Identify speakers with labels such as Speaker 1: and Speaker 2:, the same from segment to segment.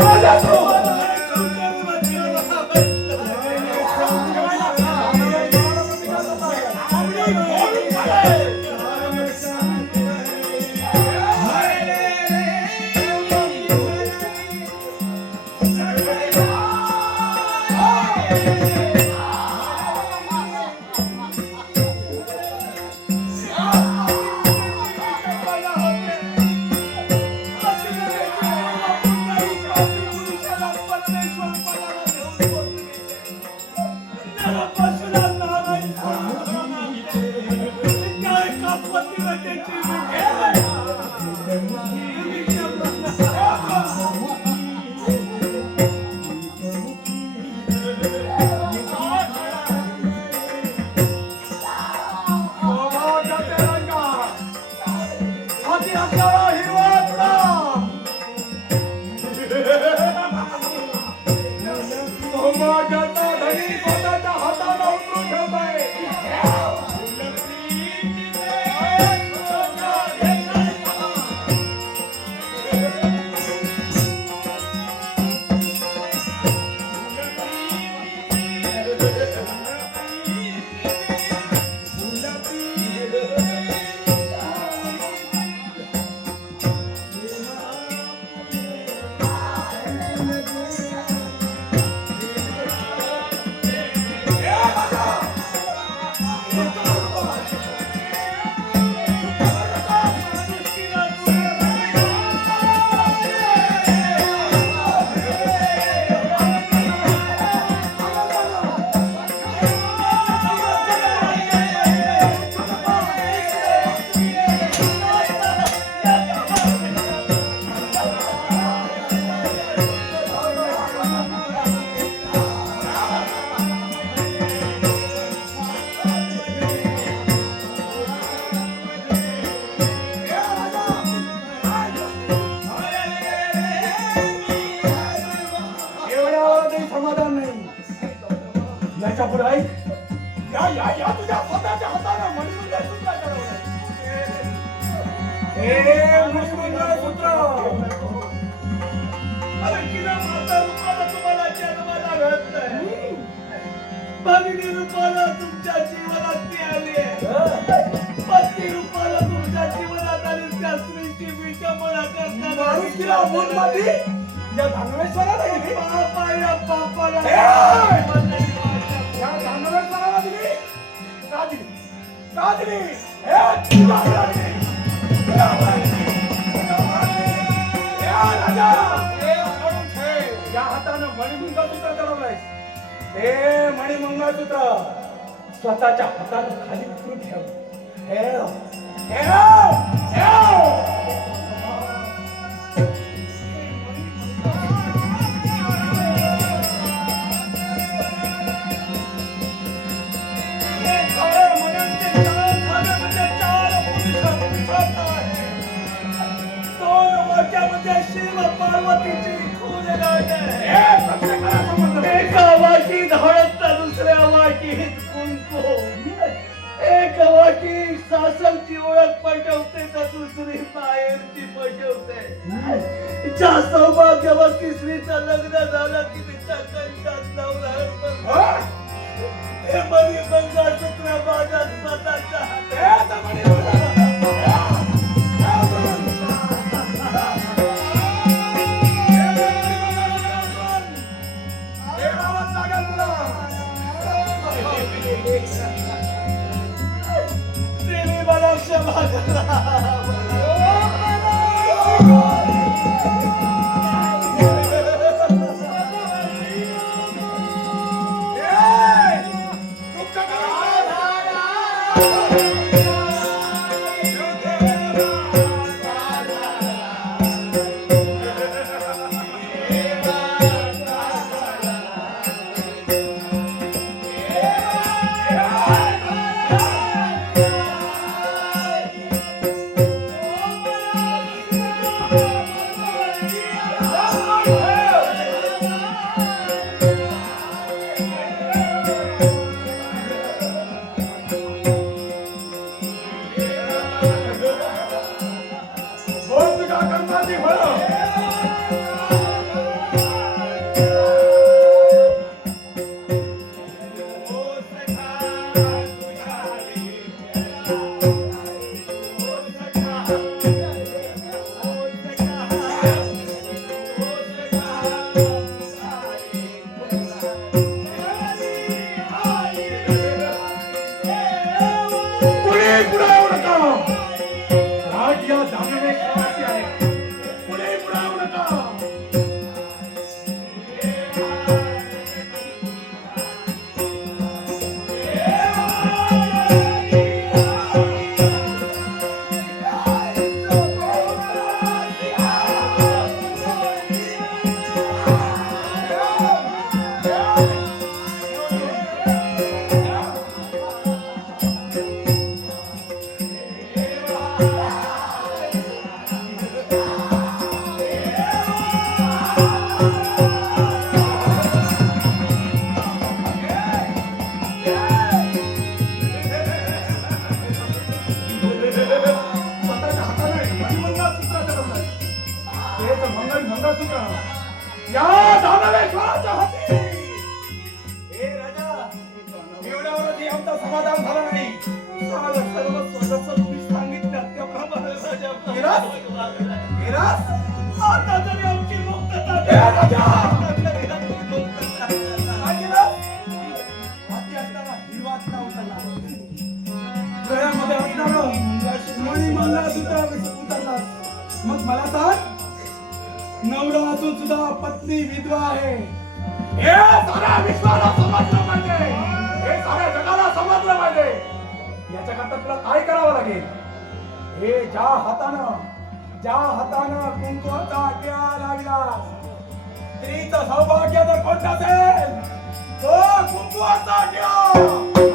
Speaker 1: olha pro জন্ম ধনী পদতা right? या हातानं मणिमंगळसूत्र चढवलंय. हे मणिमंगळसूत्र स्वतःच्या हातानं खाली उतरून ठेव. हे ठेव ठेव
Speaker 2: तिच्या सौभाग्यवती स्त्रीचं लग्न झालं की तिच्या कंठात नवरा
Speaker 1: हे?
Speaker 2: बरी गंगा सुत्रा बाजात Libra!
Speaker 1: विराज? विराज?
Speaker 2: आता तरी आमची मुक्तता
Speaker 1: हे राजा! मग मला सांग नवरा असून सुद्धा पत्नी विधवा आहे. हे साऱ्या विश्वाला समजलं पाहिजे. हे साऱ्या जगाला समजलं पाहिजे. याच्याकरता तुला काय करावं लागेल? हे ज्या हातानं ज्या हातानं कुंकवाचा टिळा लागला स्त्रीचं सौभाग्य जर कोणतं असेल तो कुंकवाचा टिळा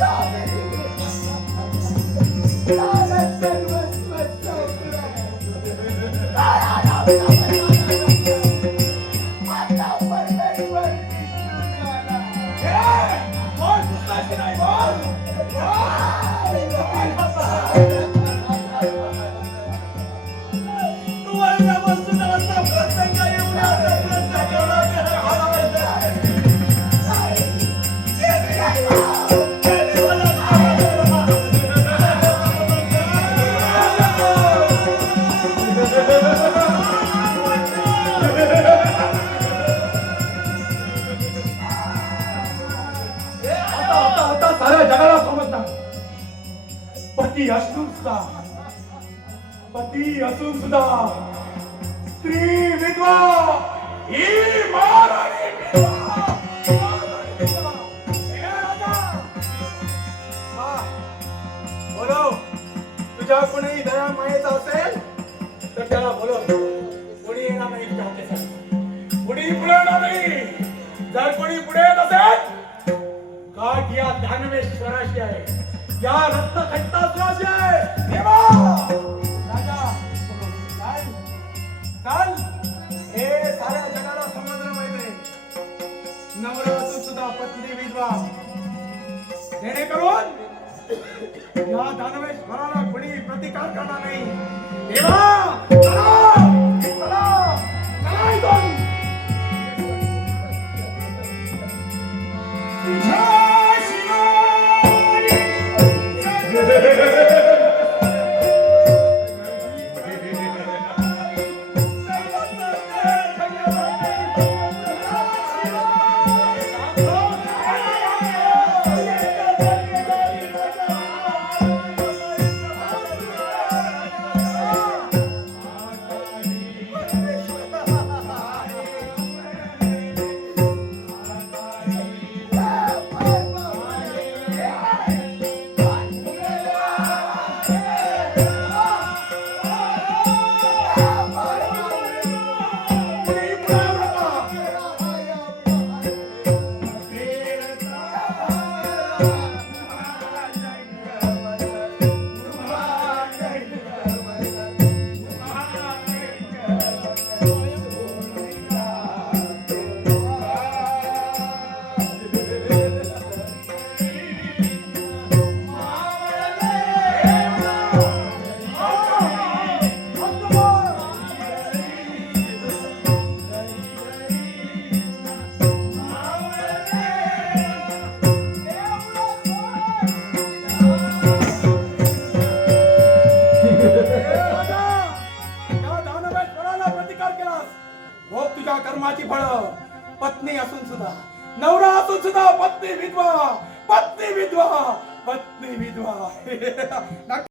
Speaker 1: Stop it! असून सुद्धा पती असून सुद्धा स्त्री विधवा। ही महाराणी बोलव तुझ्या कोणी दया मायेचा असेल तर त्याला बोलव कोणी येणार नाही तुझ्या हातेसाठी कोणी पुढे येणार नाही। जर कोणी पुढे येत असेल काठ या दानवेश्वराशी आहे? या रत्नखंडासुराशी आहे देवा! राजा चाल चाल हे साऱ्या जगाला समजलं पाहिजे नवरा असून सुद्धा पत्नी विधवा. जेणेकरून या दानवेश्वराला कोणी प्रतिकार करणार नाही. देवा